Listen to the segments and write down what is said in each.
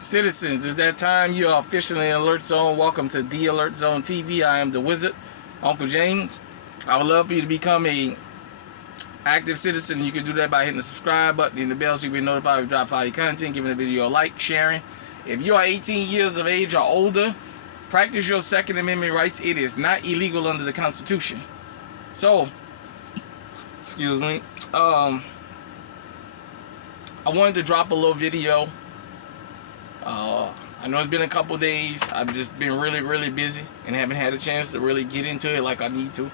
Citizens, it's that time. You are officially in Alert Zone. Welcome to the Alert Zone TV. I am the Wizard, Uncle James. I would love for you to become a active citizen. You can do that by hitting the subscribe button and the bell so you can be notified when we drop fire content, giving the video a like, sharing. If you are 18 years of age or older, practice your Second Amendment rights. It is not illegal under the Constitution. So, excuse me. I wanted to drop a little video. I know it's been a couple days. I've just been really busy and haven't had a chance to really get into it like I need to.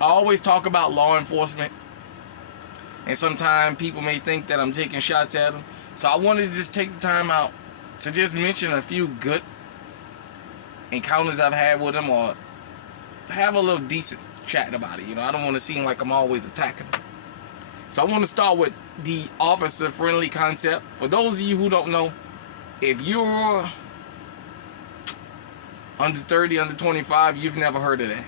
I always talk about law enforcement, and sometimes people may think that I'm taking shots at them. So I wanted to just take the time out to just mention a few good encounters I've had with them, or have a little decent chat about it. You know, I don't want to seem like I'm always attacking them. So I want to start with the officer-friendly concept. For those of you who don't know, if you're under 30, under 25, you've never heard of that.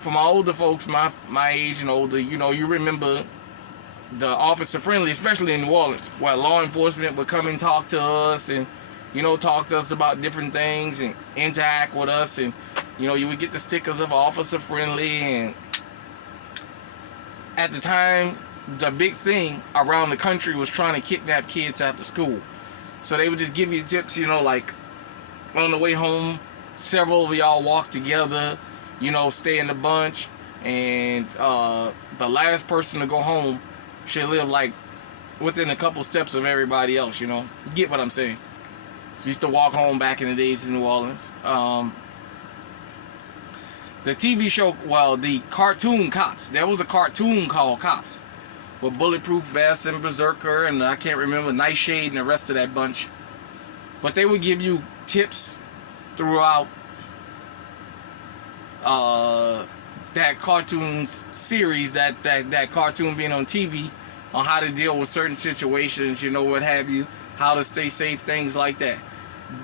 For my older folks, my age and older, you know, you remember the officer-friendly, especially in New Orleans, where law enforcement would come and talk to us and, you know, talk to us about different things and interact with us. And, you know, you would get the stickers of officer-friendly. And at the time, the big thing around the country was trying to kidnap kids after school. So they would just give you tips, you know, like on the way home, several of y'all walk together, you know, stay in a bunch, and the last person to go home should live like within a couple steps of everybody else, you know. You get what I'm saying? So used to walk home back in the days in New Orleans. The TV show, well, the cartoon Cops. There was a cartoon called Cops with Bulletproof Vest and Berserker and I can't remember, Nightshade and the rest of that bunch. But they would give you tips throughout that cartoon series, that cartoon being on TV, on how to deal with certain situations, you know, what have you, how to stay safe, things like that.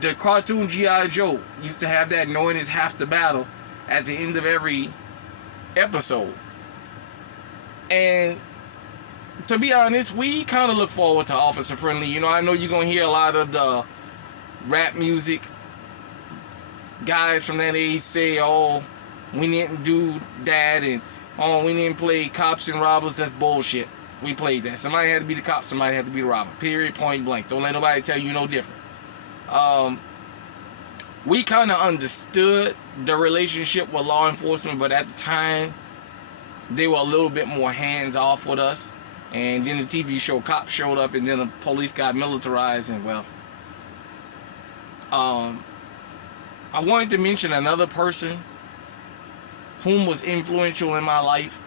The cartoon G.I. Joe used to have that knowing is half the battle at the end of every episode. And to be honest, we kind of look forward to Officer Friendly. You know, I know you're going to hear a lot of the rap music guys from that age say, oh, we didn't do that, and oh, we didn't play cops and robbers. That's bullshit. We played that. Somebody had to be the cop, somebody had to be the robber. Period, point blank. Don't let nobody tell you no different. We kind of understood the relationship with law enforcement, but at the time, they were a little bit more hands-off with us. And then the TV show Cops showed up, and then the police got militarized, and well. I wanted to mention another person whom was influential in my life.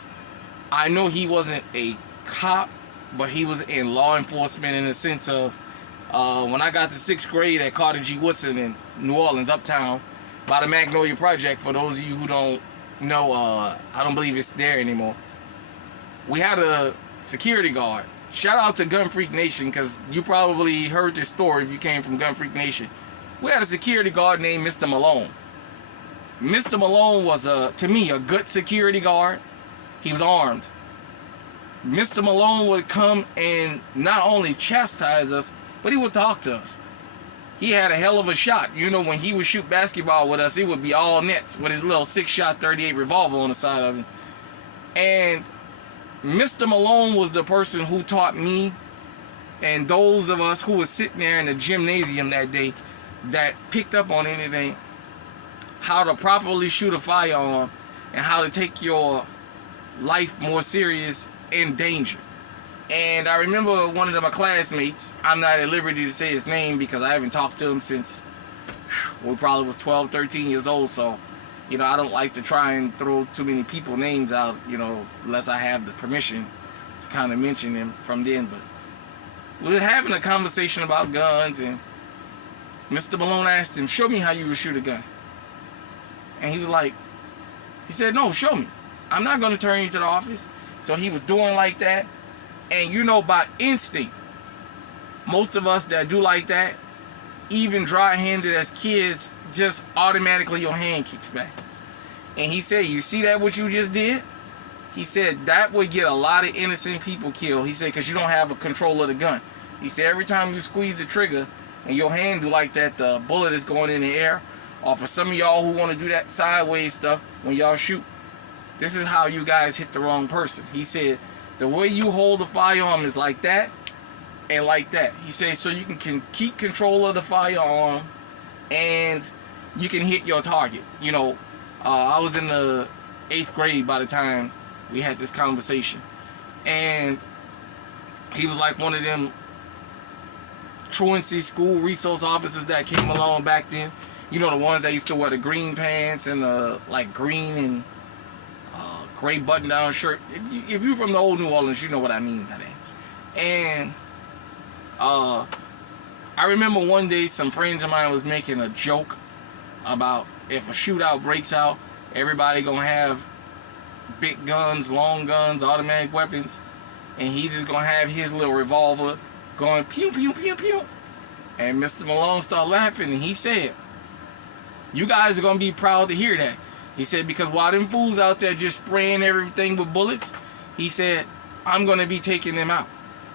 I know he wasn't a cop, but he was in law enforcement in the sense of when I got to 6th grade at Carter G. Woodson in New Orleans, uptown, by the Magnolia Project. For those of you who don't know, I don't believe it's there anymore. We had a security guard. Shout out to Gun Freak Nation, because you probably heard this story if you came from Gun Freak Nation. We had a security guard named Mr. Malone. Mr. Malone was, to me, a good security guard. He was armed. Mr. Malone would come and not only chastise us, but he would talk to us. He had a hell of a shot. You know, when he would shoot basketball with us, it would be all nets with his little 6-shot 38 revolver on the side of him. And Mr. Malone was the person who taught me and those of us who were sitting there in the gymnasium that day that picked up on anything, how to properly shoot a firearm and how to take your life more serious in danger. And I remember one of my classmates, I'm not at liberty to say his name because I haven't talked to him since we probably was 12, 13 years old. So, you know, I don't like to try and throw too many people names out, you know, unless I have the permission to kind of mention them from then. But we were having a conversation about guns, and Mr. Malone asked him, show me how you would shoot a gun. And he was like, he said, no, show me. I'm not going to turn you to the office. So he was doing like that. And you know, by instinct, most of us that do like that, even dry-handed as kids, just automatically your hand kicks back. And he said, you see that what you just did? He said that would get a lot of innocent people killed. He said, because you don't have a control of the gun. He said every time you squeeze the trigger and your hand do like that, the bullet is going in the air. Or for some of y'all who want to do that sideways stuff when y'all shoot, this is how you guys hit the wrong person. He said the way you hold the firearm is like that and like that. He said so you can keep control of the firearm and you can hit your target. You know, I was in the 8th grade by the time we had this conversation. And he was like one of them truancy school resource officers that came along back then. You know, the ones that used to wear the green pants and the like green and gray button-down shirt. If you're from the old New Orleans, you know what I mean by that. And I remember one day some friends of mine was making a joke about if a shootout breaks out, everybody gonna have big guns, long guns, automatic weapons, and he's just gonna have his little revolver going pew pew pew pew. And Mr. Malone started laughing and he said, you guys are gonna be proud to hear that. He said, because while them fools out there just spraying everything with bullets, he said, I'm gonna be taking them out.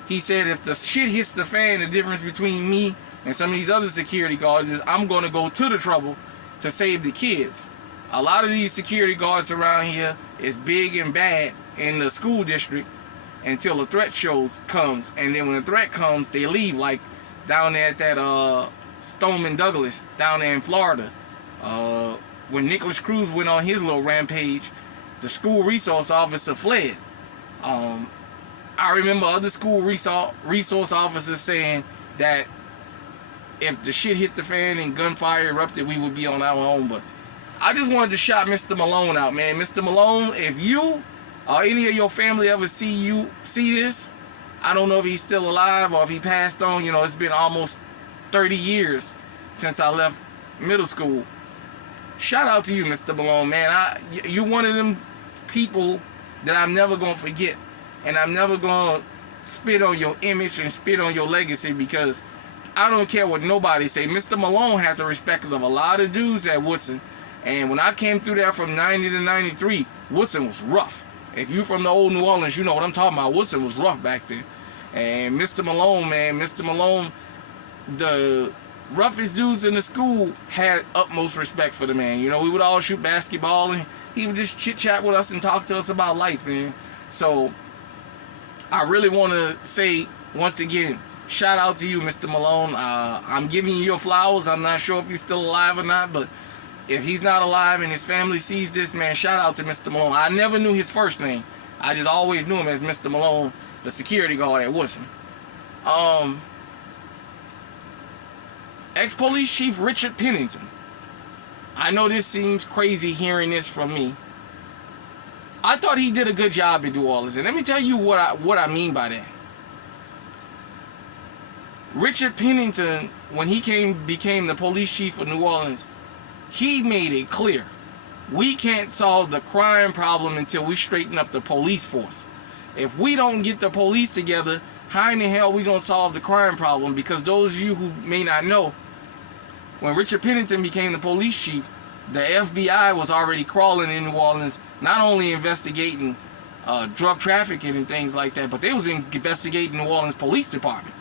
He said, if the shit hits the fan, the difference between me and some of these other security guards is I'm gonna go to the trouble to save the kids. A lot of these security guards around here is big and bad in the school district until the threat comes, and then when the threat comes, they leave. Like down there at that Stoneman Douglas down there in Florida. When Nicholas Cruz went on his little rampage, the school resource officer fled. I remember other school resource officers saying that if the shit hit the fan and gunfire erupted, we would be on our own. But I just wanted to shout Mr. Malone out, man. Mr. Malone, if you or any of your family ever see this, I don't know if he's still alive or if he passed on. You know, it's been almost 30 years since I left middle school. Shout out to you, Mr. Malone, man. You're one of them people that I'm never going to forget. And I'm never going to spit on your image and spit on your legacy, because I don't care what nobody say. Mr. Malone had the respect of a lot of dudes at Woodson. And when I came through there from 90 to 93, Woodson was rough. If you from the old New Orleans, you know what I'm talking about. Woodson was rough back then. And Mr. Malone, man, Mr. Malone, the roughest dudes in the school had utmost respect for the man. You know, we would all shoot basketball and he would just chit-chat with us and talk to us about life, man. So I really want to say, once again, shout out to you, Mr. Malone. I'm giving you your flowers. I'm not sure if you're still alive or not, but if he's not alive and his family sees this, man, shout out to Mr. Malone. I never knew his first name. I just always knew him as Mr. Malone, the security guard at Woodson. Ex-police chief Richard Pennington. I know this seems crazy hearing this from me. I thought he did a good job in New Orleans, and let me tell you what I mean by that. Richard Pennington, when he became the police chief of New Orleans, he made it clear, we can't solve the crime problem until we straighten up the police force. If we don't get the police together, how in the hell are we going to solve the crime problem? Because those of you who may not know, when Richard Pennington became the police chief, the FBI was already crawling in New Orleans, not only investigating drug trafficking and things like that, but they was investigating New Orleans Police Department.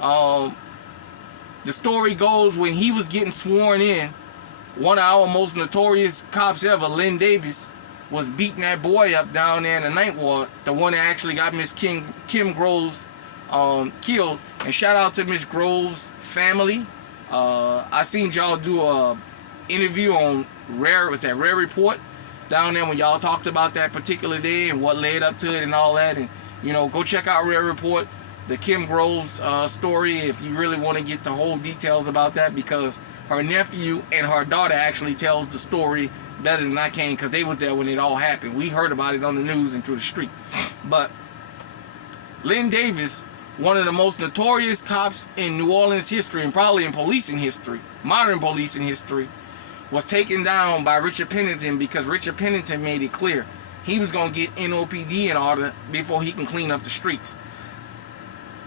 The story goes, when he was getting sworn in, one of our most notorious cops ever, Lynn Davis, was beating that boy up down there in the Ninth Ward, the one that actually got Miss Kim Groves killed. And shout out to Miss Groves' family. I seen y'all do a interview on Rare Report down there when y'all talked about that particular day and what led up to it and all that. And you know, go check out Rare Report, the Kim Groves story, if you really want to get the whole details about that, because her nephew and her daughter actually tells the story better than I can, because they was there when it all happened. We heard about it on the news and through the street. But Lynn Davis, one of the most notorious cops in New Orleans history, and probably in policing history, modern policing history, was taken down by Richard Pennington because Richard Pennington made it clear he was going to get NOPD in order before he can clean up the streets.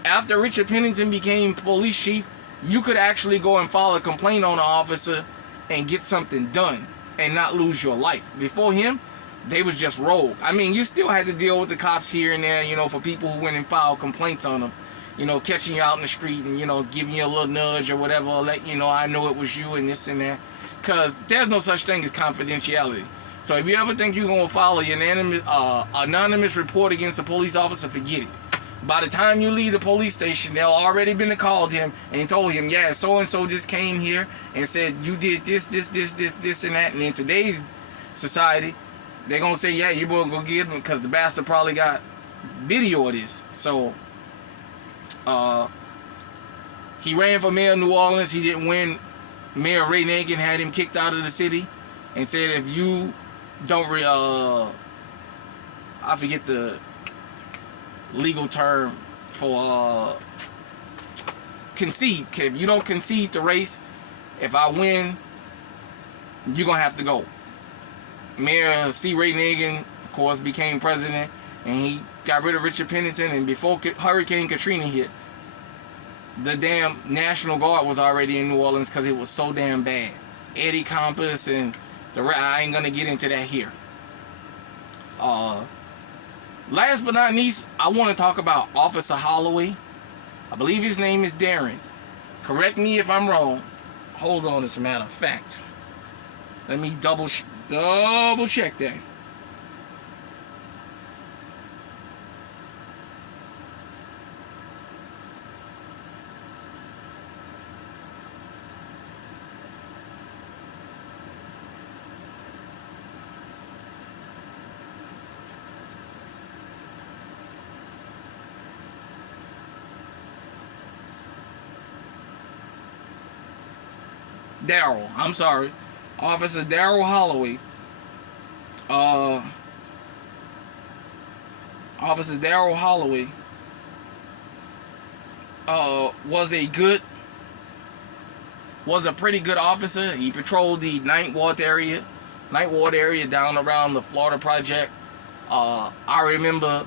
After Richard Pennington became police chief, you could actually go and file a complaint on an officer and get something done and not lose your life. Before him, they was just rogue. I mean, you still had to deal with the cops here and there, you know, for people who went and filed complaints on them. catching you out in the street and, giving you a little nudge or whatever, or let you know I know it was you and this and that. Because there's no such thing as confidentiality. So if you ever think you're going to file an anonymous report against a police officer, forget it. By the time you leave the police station, they'll already been called him and told him, yeah, so-and-so just came here and said you did this, and that. And in today's society, they're going to say, yeah, you better go get him because the bastard probably got video of this. So, he ran for mayor of New Orleans. He didn't win. Mayor Ray Nagin had him kicked out of the city and said if you don't, I forget the legal term for concede. If you don't concede the race, if I win, you're going to have to go. Mayor C. Ray Nagin, of course, became president, and he got rid of Richard Pennington, and before Hurricane Katrina hit, the damn National Guard was already in New Orleans because it was so damn bad. Eddie Compass and I ain't gonna get into that here. Last but not least, I want to talk about Officer Holloway. I believe his name is Darren. Correct me if I'm wrong. Hold on, as a matter of fact. Let me double check that. Daryl. I'm sorry. Officer Daryl Holloway. Officer Daryl Holloway was a pretty good officer. He patrolled the Ninth Ward area down around the Florida Project. I remember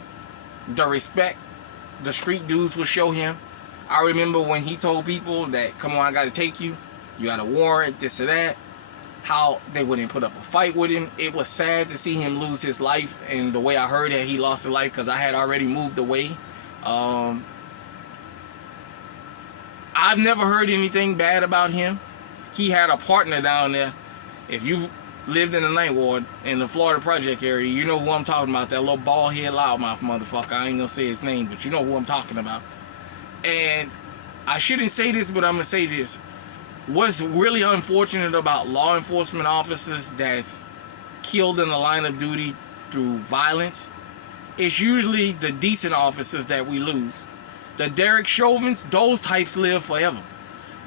the respect the street dudes would show him. I remember when he told people that, come on, I gotta take you. You got a warrant, this or that. How they wouldn't put up a fight with him. It was sad to see him lose his life, and the way I heard that he lost his life because I had already moved away. I've never heard anything bad about him. He had a partner down there. If you lived in the Ninth Ward in the Florida Project area, you know who I'm talking about. That little bald head loudmouth motherfucker. I ain't gonna say his name, but you know who I'm talking about. And I shouldn't say this, but I'm gonna say this. What's really unfortunate about law enforcement officers that's killed in the line of duty through violence, it's usually the decent officers that we lose. The Derek Chauvins, those types live forever.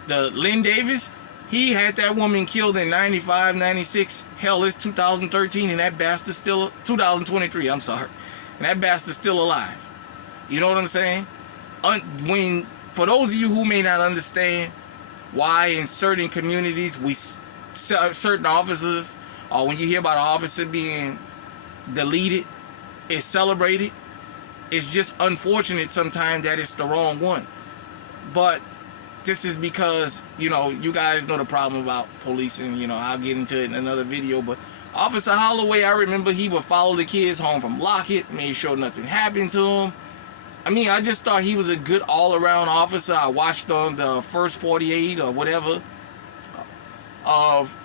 The Lynn Davis, he had that woman killed in 95, 96. Hell, it's 2013 and that bastard's still, 2023, I'm sorry. And that bastard's still alive. You know what I'm saying? For those of you who may not understand why in certain communities certain officers, or when you hear about an officer being deleted, it's celebrated. It's just unfortunate sometimes that it's the wrong one. But this is because, you guys know the problem about policing. I'll get into it in another video. But Officer Holloway, I remember he would follow the kids home from Lockett, made sure nothing happened to them. I mean, I just thought he was a good all-around officer. I watched on the first 48 or whatever.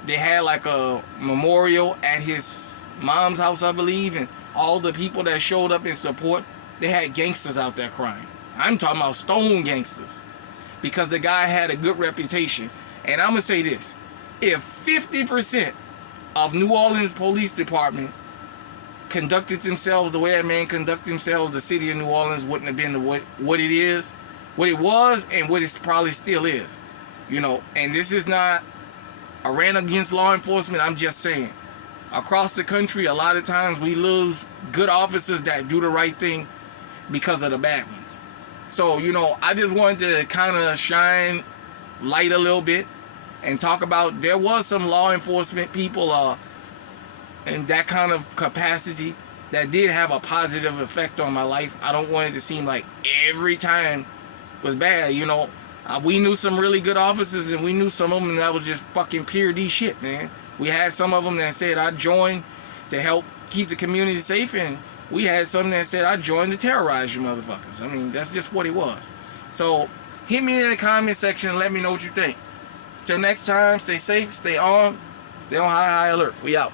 They had like a memorial at his mom's house, I believe, and all the people that showed up in support, they had gangsters out there crying. I'm talking about stone gangsters, because the guy had a good reputation. And I'm going to say this. If 50% of New Orleans Police Department conducted themselves the way that man conducted themselves, the city of New Orleans wouldn't have been what it was, and what it probably still is. And this is not a rant against law enforcement. I'm just saying, across the country, a lot of times we lose good officers that do the right thing because of the bad ones. So, I just wanted to kind of shine light a little bit and talk about there was some law enforcement people in that kind of capacity that did have a positive effect on my life. I don't want it to seem like every time was bad. We knew some really good officers, and we knew some of them that was just fucking pure D shit, man. We had some of them that said, I joined to help keep the community safe, and we had some that said, I joined to terrorize you motherfuckers. I mean, that's just what it was. So hit me in the comment section and let me know what you think. Till next time, stay safe, stay on high alert. We out.